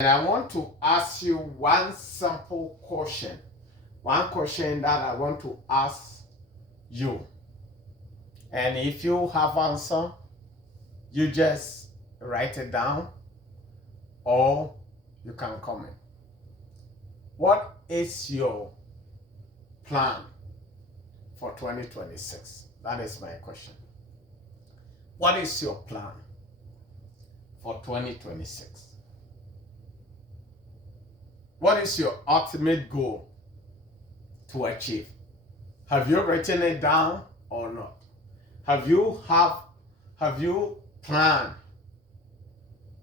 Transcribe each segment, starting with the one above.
And I want to ask you one simple question. One question that I want to ask you. And if you have answer, you just write it down or you can comment. What is your plan for 2026? That is my question. What is your plan for 2026? What is your ultimate goal to achieve? Have you written it down or not? Have you planned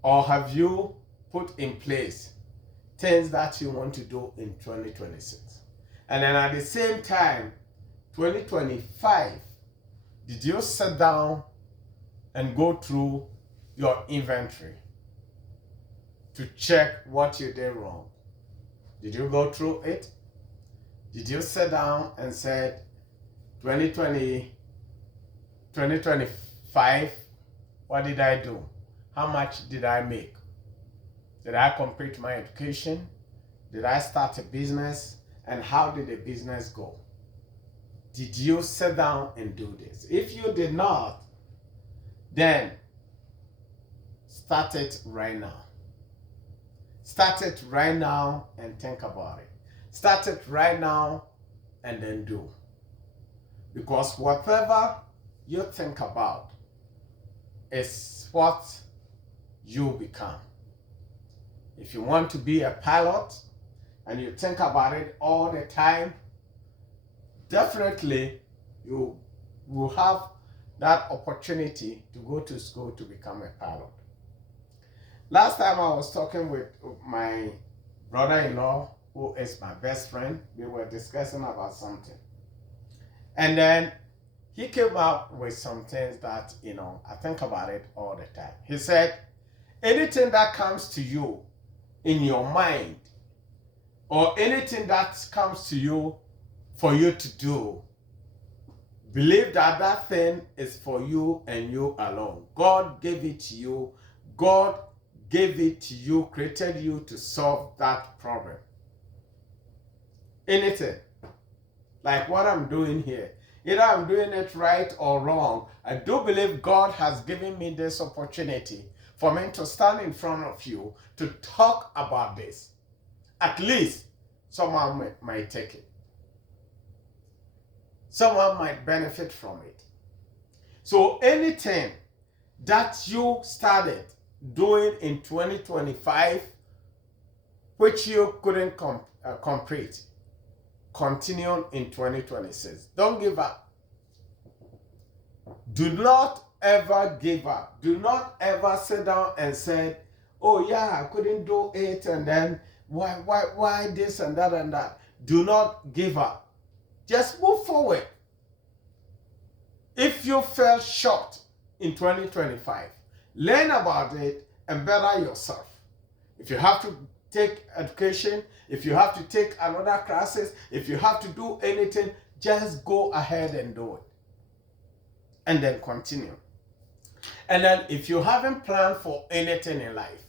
or have you put in place things that you want to do in 2026? And then at the same time, 2025, did you sit down and go through your inventory to check what you did wrong? Did you go through it? Did you sit down and said 2025, what did I do? How much did I make? Did I complete my education? Did I start a business? And how did the business go? Did you sit down and do this? If you did not, then start it right now. Start it right now and think about it. Start it right now and then do. Because whatever you think about is what you become. If you want to be a pilot and you think about it all the time, definitely you will have that opportunity to go to school to become a pilot. Last time I was talking with my brother-in-law, who is my best friend. We were discussing about something. And then he came up with some things that, I think about it all the time. He said, anything that comes to you in your mind or anything that comes to you for you to do, believe that that thing is for you and you alone. God gave it to you. God gave it to you, created you to solve that problem. Anything. Like what I'm doing here. Either I'm doing it right or wrong, I do believe God has given me this opportunity for me to stand in front of you to talk about this. At least someone might take it. Someone might benefit from it. So anything that you started doing in 2025, which you couldn't complete, continue in 2026. Don't give up. Do not ever give up. Do not ever sit down and say, oh yeah, I couldn't do it, and then why this and that and that. Do not give up. Just move forward. If you fell short in 2025, learn about it and better yourself. If you have to take education, if you have to take another classes, if you have to do anything, just go ahead and do it. And then continue. And then if you haven't planned for anything in life,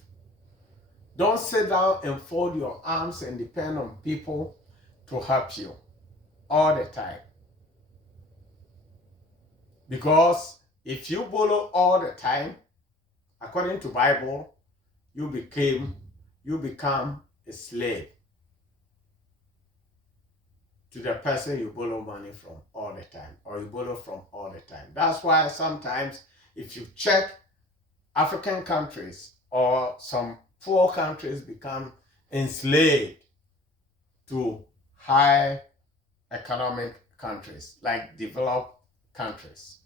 don't sit down and fold your arms and depend on people to help you all the time. Because if you borrow all the time, according to Bible, you become a slave to the person you borrow money from all the time, or you borrow from all the time. That's why sometimes if you check, African countries or some poor countries become enslaved to high economic countries, like developed countries.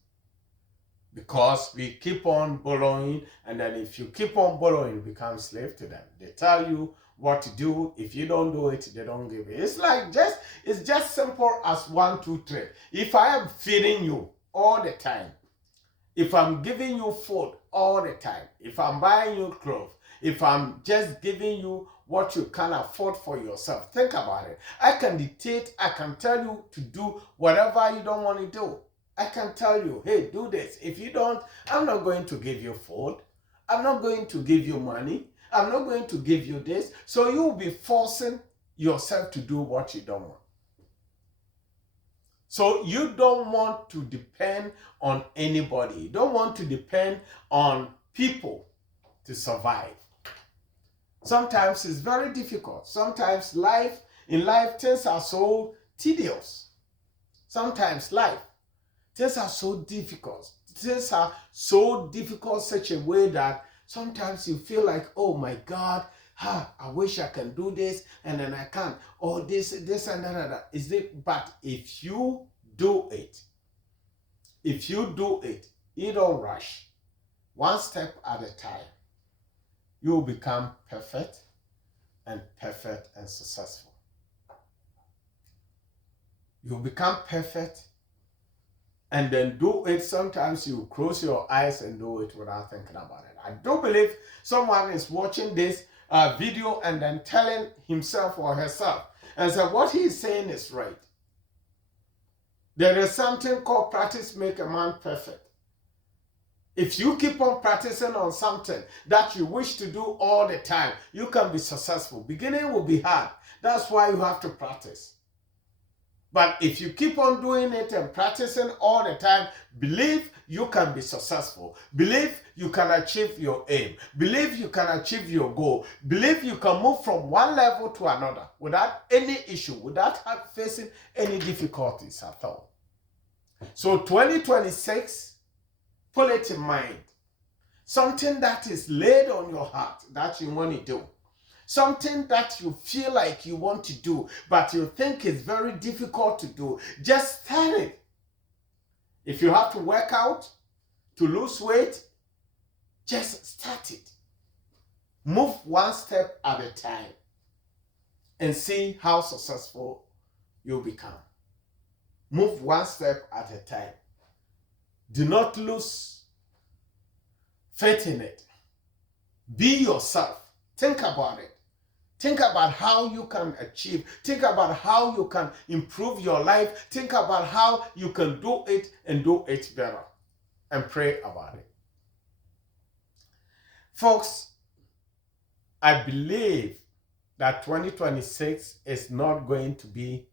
Because we keep on borrowing, and then if you keep on borrowing, you become slave to them. They tell you what to do. If you don't do it, they don't give it. It's just simple as 1, 2, 3. If I am feeding you all the time, if I'm giving you food all the time, if I'm buying you clothes, if I'm just giving you what you can afford for yourself, think about it. I can dictate, I can tell you to do whatever you don't want to do. I can tell you, hey, do this. If you don't, I'm not going to give you food. I'm not going to give you money. I'm not going to give you this. So you'll be forcing yourself to do what you don't want. So you don't want to depend on anybody. You don't want to depend on people to survive. Sometimes it's very difficult. Sometimes in life, things are so tedious. Sometimes things are so difficult. Things are so difficult such a way that sometimes you feel like, oh my God, I wish I can do this and then I can't. Or this and that. But if you do it, you don't rush. One step at a time, you will become perfect and successful. You become perfect and then do it. Sometimes you close your eyes and do it without thinking about it. I do believe someone is watching this video and then telling himself or herself and say what he is saying is right. There is something called practice make a man perfect. If you keep on practicing on something that you wish to do all the time, you can be successful. Beginning will be hard. That's why you have to practice. But if you keep on doing it and practicing all the time, believe you can be successful. Believe you can achieve your aim. Believe you can achieve your goal. Believe you can move from one level to another without any issue, without facing any difficulties at all. So 2026, put it in mind. Something that is laid on your heart that you want to do. Something that you feel like you want to do, but you think is very difficult to do. Just start it. If you have to work out to lose weight, just start it. Move one step at a time and see how successful you'll become. Move one step at a time. Do not lose faith in it. Be yourself. Think about it. Think about how you can achieve. Think about how you can improve your life. Think about how you can do it and do it better. And pray about it. Folks, I believe that 2026 is not going to be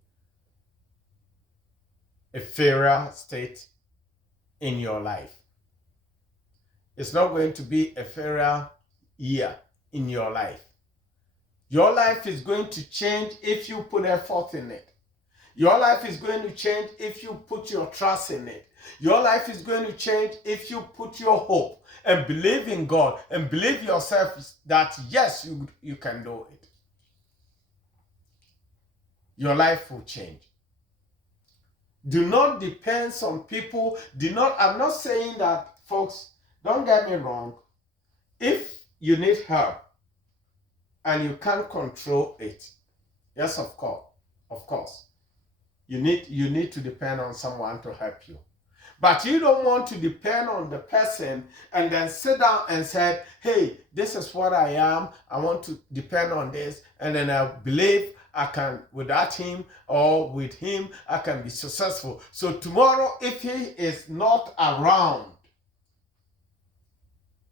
a failure state in your life. It's not going to be a failure year in your life. Your life is going to change if you put effort in it. Your life is going to change if you put your trust in it. Your life is going to change if you put your hope and believe in God and believe yourself that yes, you can do it. Your life will change. Do not depend on people. I'm not saying that, folks, don't get me wrong. If you need help, and you can't control it, yes, of course, you need to depend on someone to help you. But you don't want to depend on the person and then sit down and say, hey, this is what I am. I want to depend on this. And then I believe I can, without him or with him, I can be successful. So tomorrow, if he is not around,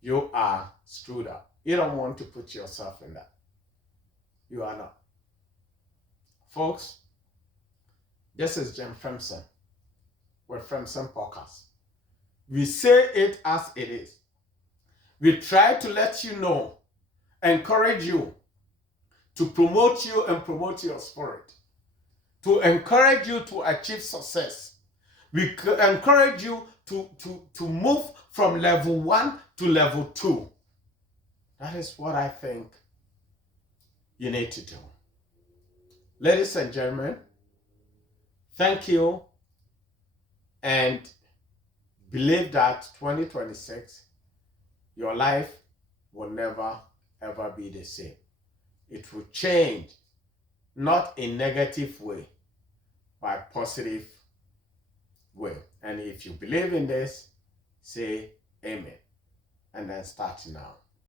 you are screwed up. You don't want to put yourself in that. You are not. Folks, this is Jim Fremson with Fremson Podcast. We say it as it is. We try to let you know, encourage you, to promote you and promote your spirit, to encourage you to achieve success. We encourage you to move from level 1 to level 2. That is what I think you need to do. Ladies and gentlemen, thank you, and believe that 2026, your life will never ever be the same. It will change, not in negative way, but positive way. And if you believe in this, say amen, and then start now.